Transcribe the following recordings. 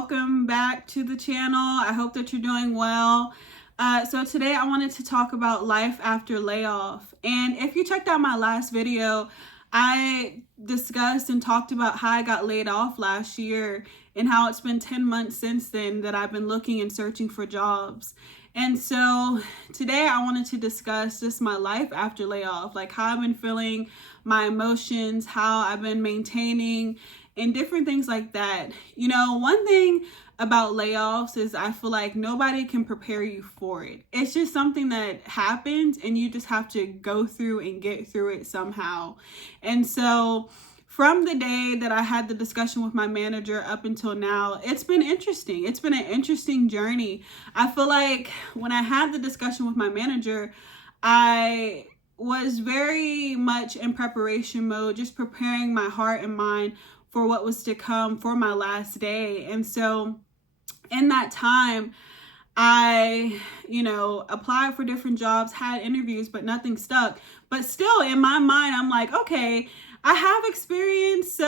welcome back to the channel. I hope that you're doing well. So today I wanted to talk about life after layoff. And if you checked out my last video, I discussed and talked about how I got laid off last year and how it's been 10 months since then that I've been looking and searching for jobs. And so today I wanted to discuss just my life after layoff, like how I've been feeling, my emotions, how I've been maintaining, and different things like that. You know, one thing about layoffs is I feel like nobody can prepare you for it. It's just something that happens and you just have to go through and get through it somehow. And so from the day that I had the discussion with my manager up until now, it's been interesting. It's been an interesting journey. I feel like when I had the discussion with my manager, I was very much in preparation mode, just preparing my heart and mind for what was to come for my last day. And so in that time, I, applied for different jobs, had interviews, but nothing stuck. But still in my mind, I'm like, okay, I have experience,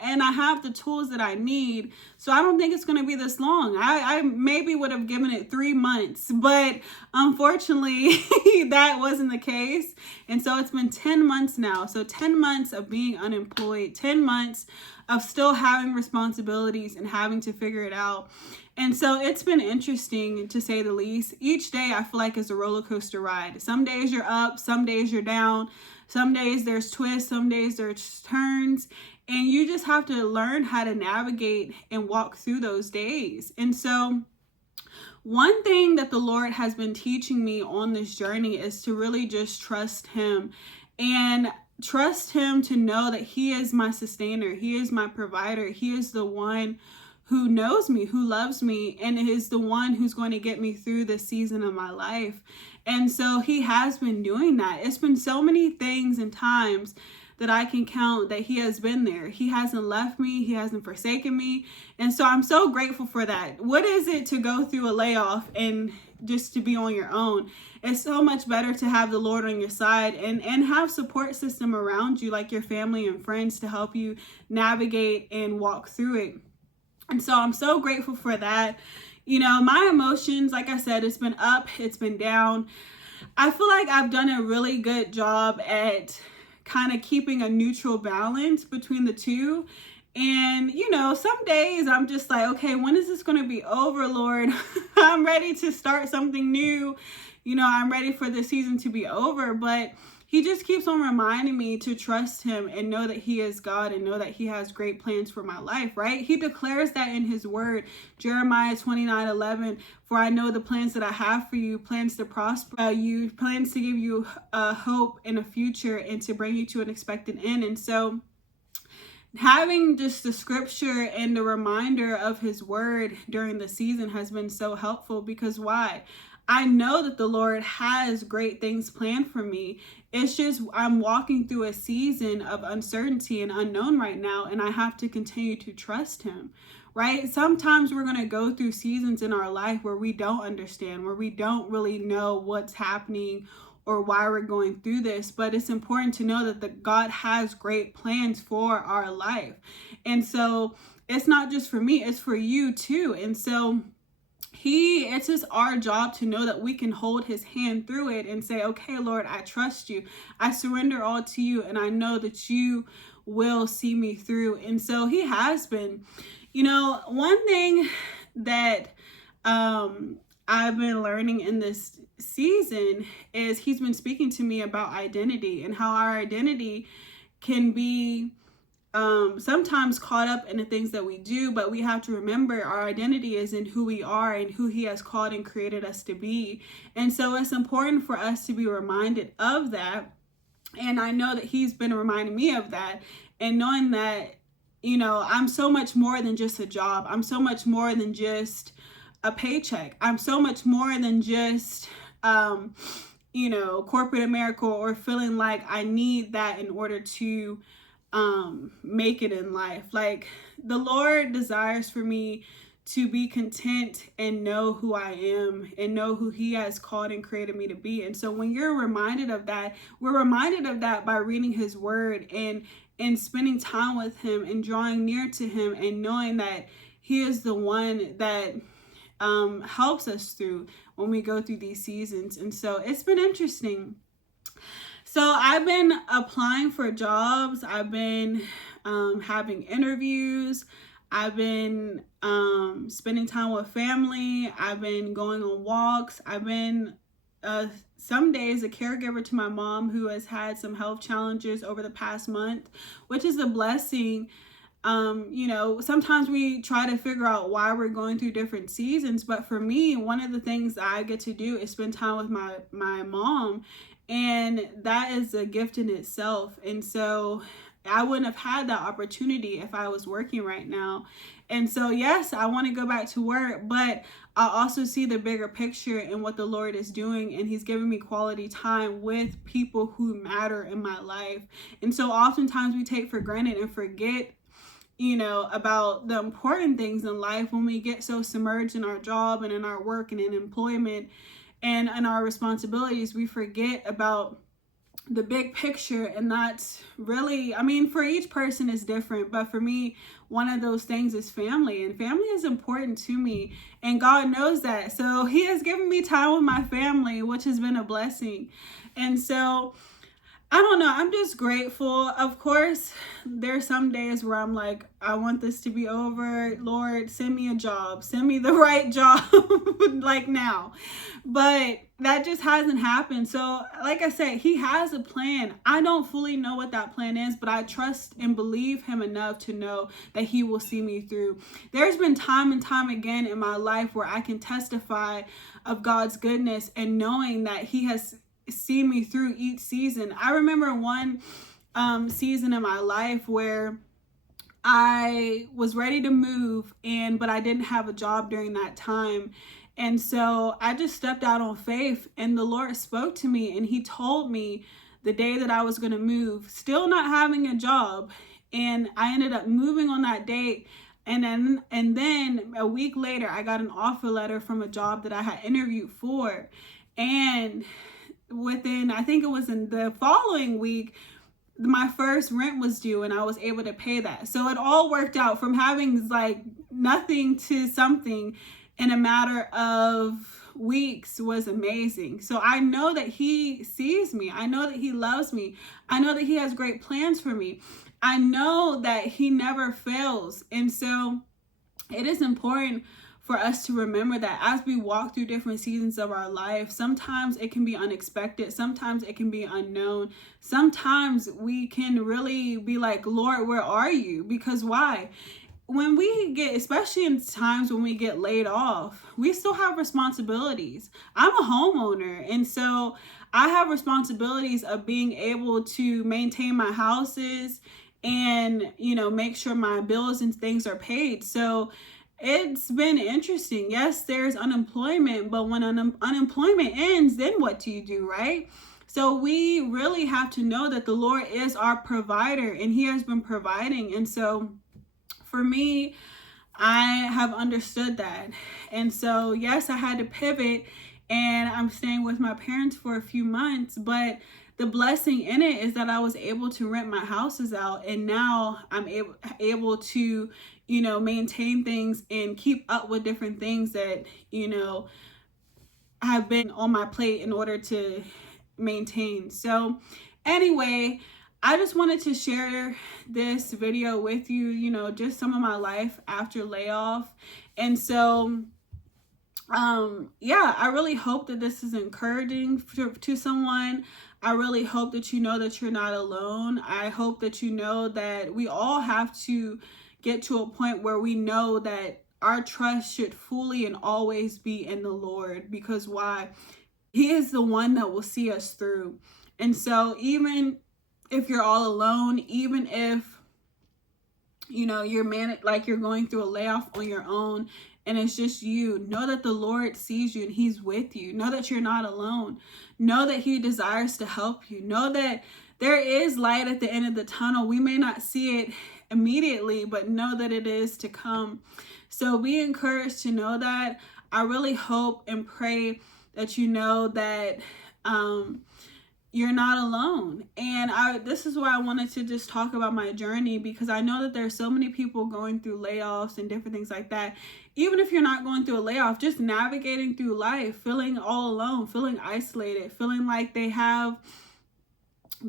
and I have the tools that I need. So I don't think it's going to be this long. I maybe would have given it 3 months, but unfortunately that wasn't the case. And so it's been 10 months now. So 10 months of being unemployed, 10 months of still having responsibilities and having to figure it out. And so it's been interesting, to say the least. Each day I feel like is a roller coaster ride. Some days you're up, some days you're down. Some days there's twists, some days there's turns, and you just have to learn how to navigate and walk through those days. And so one thing that the Lord has been teaching me on this journey is to really just trust Him, and trust Him to know that He is my sustainer. He is my provider. He is the one who knows me, who loves me, and is the one who's going to get me through this season of my life. And so He has been doing that. It's been so many things and times that I can count that He has been there. He hasn't left me. He hasn't forsaken me. And so I'm so grateful for that. What is it to go through a layoff and just to be on your own? It's so much better to have the Lord on your side and have support system around you, like your family and friends, to help you navigate and walk through it. And so I'm so grateful for that. My emotions, like I said, it's been up, it's been down. I feel like I've done a really good job at kind of keeping a neutral balance between the two. And, some days I'm just like, okay, when is this going to be over, Lord? I'm ready to start something new. I'm ready for the season to be over. But He just keeps on reminding me to trust Him and know that He is God and know that He has great plans for my life, right? He declares that in His word, Jeremiah 29:11, for I know the plans that I have for you, plans to prosper you, plans to give you a hope and a future and to bring you to an expected end. And so having just the scripture and the reminder of His word during the season has been so helpful, because why? I know that the Lord has great things planned for me. It's just I'm walking through a season of uncertainty and unknown right now, and I have to continue to trust Him, right? Sometimes we're going to go through seasons in our life where we don't understand, where we don't really know what's happening or why we're going through this, but it's important to know that God has great plans for our life. And so it's not just for me, it's for you too. And so it's just our job to know that we can hold His hand through it and say, okay, Lord, I trust you. I surrender all to you. And I know that you will see me through. And so He has been. One thing that I've been learning in this season is He's been speaking to me about identity and how our identity can be sometimes caught up in the things that we do, but we have to remember our identity is in who we are and who He has called and created us to be. And so it's important for us to be reminded of that. And I know that He's been reminding me of that, and knowing that, I'm so much more than just a job. I'm so much more than just a paycheck. I'm so much more than just, corporate America, or feeling like I need that in order to make it in life. Like, the Lord desires for me to be content and know who I am and know who He has called and created me to be. And so when you're reminded of that, we're reminded of that by reading His word and spending time with Him and drawing near to Him and knowing that He is the one that helps us through when we go through these seasons. And so it's been interesting. So I've been applying for jobs. I've been having interviews. I've been spending time with family. I've been going on walks. I've been some days a caregiver to my mom, who has had some health challenges over the past month, which is a blessing. Sometimes we try to figure out why we're going through different seasons, but for me, one of the things I get to do is spend time with my mom, and that is a gift in itself. And so I wouldn't have had that opportunity if I was working right now. And so, yes, I want to go back to work, but I also see the bigger picture and what the Lord is doing, and he's giving me quality time with people who matter in my life. And so oftentimes we take for granted and forget about the important things in life when we get so submerged in our job and in our work and in employment and in our responsibilities. We forget about the big picture, and that's really, for each person is different, but for me, one of those things is family, and family is important to me, and God knows that. So he has given me time with my family, which has been a blessing. And so I don't know, I'm just grateful. Of course, there's some days where I'm like, I want this to be over. Lord, send me a job. Send me the right job like now. But that just hasn't happened. So like I said, he has a plan. I don't fully know what that plan is, but I trust and believe him enough to know that he will see me through. There's been time and time again in my life where I can testify of God's goodness and knowing that he has see me through each season. I remember one season in my life where I was ready to move, but I didn't have a job during that time. And so I just stepped out on faith, and the Lord spoke to me, and he told me the day that I was going to move, still not having a job. And I ended up moving on that date. And then a week later, I got an offer letter from a job that I had interviewed for. And within, I think it was in the following week, my first rent was due, and I was able to pay that. So it all worked out from having like nothing to something in a matter of weeks. Was amazing. So I know that he sees me. I know that he loves me. I know that he has great plans for me. I know that he never fails. And so it is important for us to remember that as we walk through different seasons of our life, sometimes it can be unexpected, sometimes it can be unknown, sometimes we can really be like, Lord, where are you? Because why? When we get, especially in times when we get laid off, we still have responsibilities. I'm a homeowner, and so I have responsibilities of being able to maintain my houses and, make sure my bills and things are paid. So it's been interesting. Yes, there's unemployment, but when unemployment ends, then what do you do, right? So we really have to know that the Lord is our provider, and he has been providing. And so for me, I have understood that. And so, yes, I had to pivot, and I'm staying with my parents for a few months, but the blessing in it is that I was able to rent my houses out, and now I'm able to, maintain things and keep up with different things that, have been on my plate in order to maintain. So anyway, I just wanted to share this video with you, just some of my life after layoff. And so I really hope that this is encouraging to someone. I really hope that you know that you're not alone. I hope that you know that we all have to get to a point where we know that our trust should fully and always be in the Lord. Because why? He is the one that will see us through. And so even if you're all alone, even if you're going through a layoff on your own and it's just you, know that the Lord sees you and he's with you. Know that you're not alone. Know that he desires to help you. Know that there is light at the end of the tunnel. We may not see it immediately, but know that it is to come. So be encouraged to know that. I really hope and pray that you know that you're not alone. And this is why I wanted to just talk about my journey, because I know that there's so many people going through layoffs and different things like that. Even if you're not going through a layoff, just navigating through life, feeling all alone, feeling isolated, feeling like they have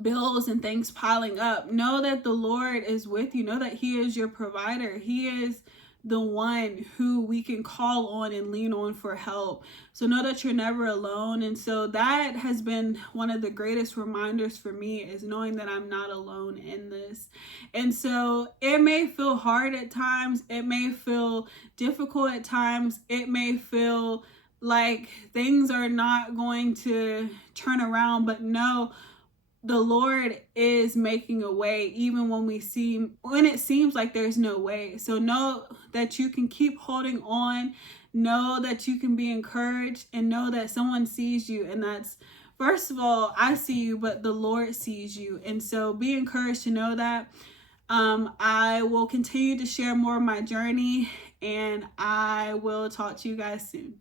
bills and things piling up. Know that the Lord is with you. Know that He is your provider. He is the one who we can call on and lean on for help. So know that you're never alone. And so that has been one of the greatest reminders for me, is knowing that I'm not alone in this. And so it may feel hard at times. It may feel difficult at times. It may feel like things are not going to turn around, but no, the Lord is making a way even when it seems like there's no way. So know that you can keep holding on. Know that you can be encouraged, and know that someone sees you. And that's, first of all, I see you, but the Lord sees you. And so be encouraged to know that. I will continue to share more of my journey, and I will talk to you guys soon.